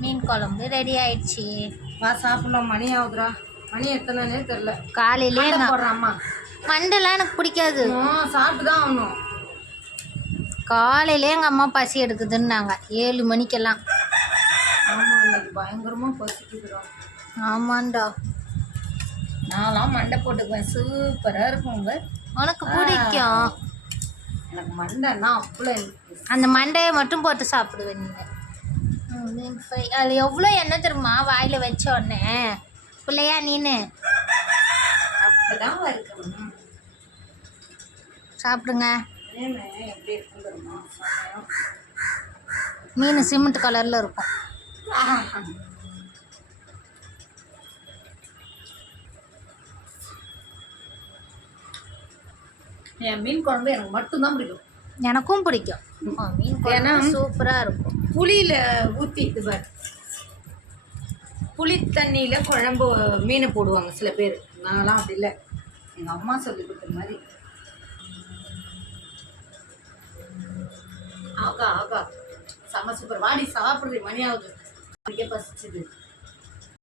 மீன் குழம்பு ரெடி ஆயிடுச்சு. வா சாப்பிடலாம். மணி ஆகுதுடா. மணி எத்தனைனே தெரில காலையிலே நான் போடுறேன் மண்டெல்லாம் எனக்கு பிடிக்காது. சாப்பிட்டு தான் ஆகணும். காலையிலே எங்கள் அம்மா பசி எடுக்குதுன்னாங்க. ஏழு மணிக்கெல்லாம். ஆமாம் இன்னைக்கு பயங்கரமாக பசிக்குதுடா. ஆமாண்டா. நான்லாம் மண்டை போட்டுக்குவேன். சூப்பராக இருக்குங்க உனக்கு பிடிக்கும். எனக்கு மண்டைன்னா அவ்வளோ அந்த மண்டையை மட்டும் போட்டு சாப்பிடுவேன் நீங்கள் மீன் ஃப்ரை அதில் எவ்வளோ எண்ணெய் தெரியுமா? வாயில் வச்ச உடனே. பிள்ளையா நீனு. அப்படிதான் சாப்பிடுங்க. மீன் சிமெண்ட் கலரில் இருக்கும். என் மீன் குழம்பு எனக்கு மட்டும்தான் பிடிக்கும். எனக்கும் பிடிக்கும். மீன் குழம்பு சூப்பராக இருக்கும். புளியில் ஊற்றிட்டு பாரு. புளி தண்ணியில் குழம்பு மீனை போடுவாங்க சில பேர். நான்லாம் அப்படி இல்லை. எங்கள் அம்மா சொல்லி கொடுத்த மாதிரி. ஆகா ஆகா. செம்ம சூப்பர். வாடி சாப்பிட்றி மணி ஆகுது. பசிச்சுது.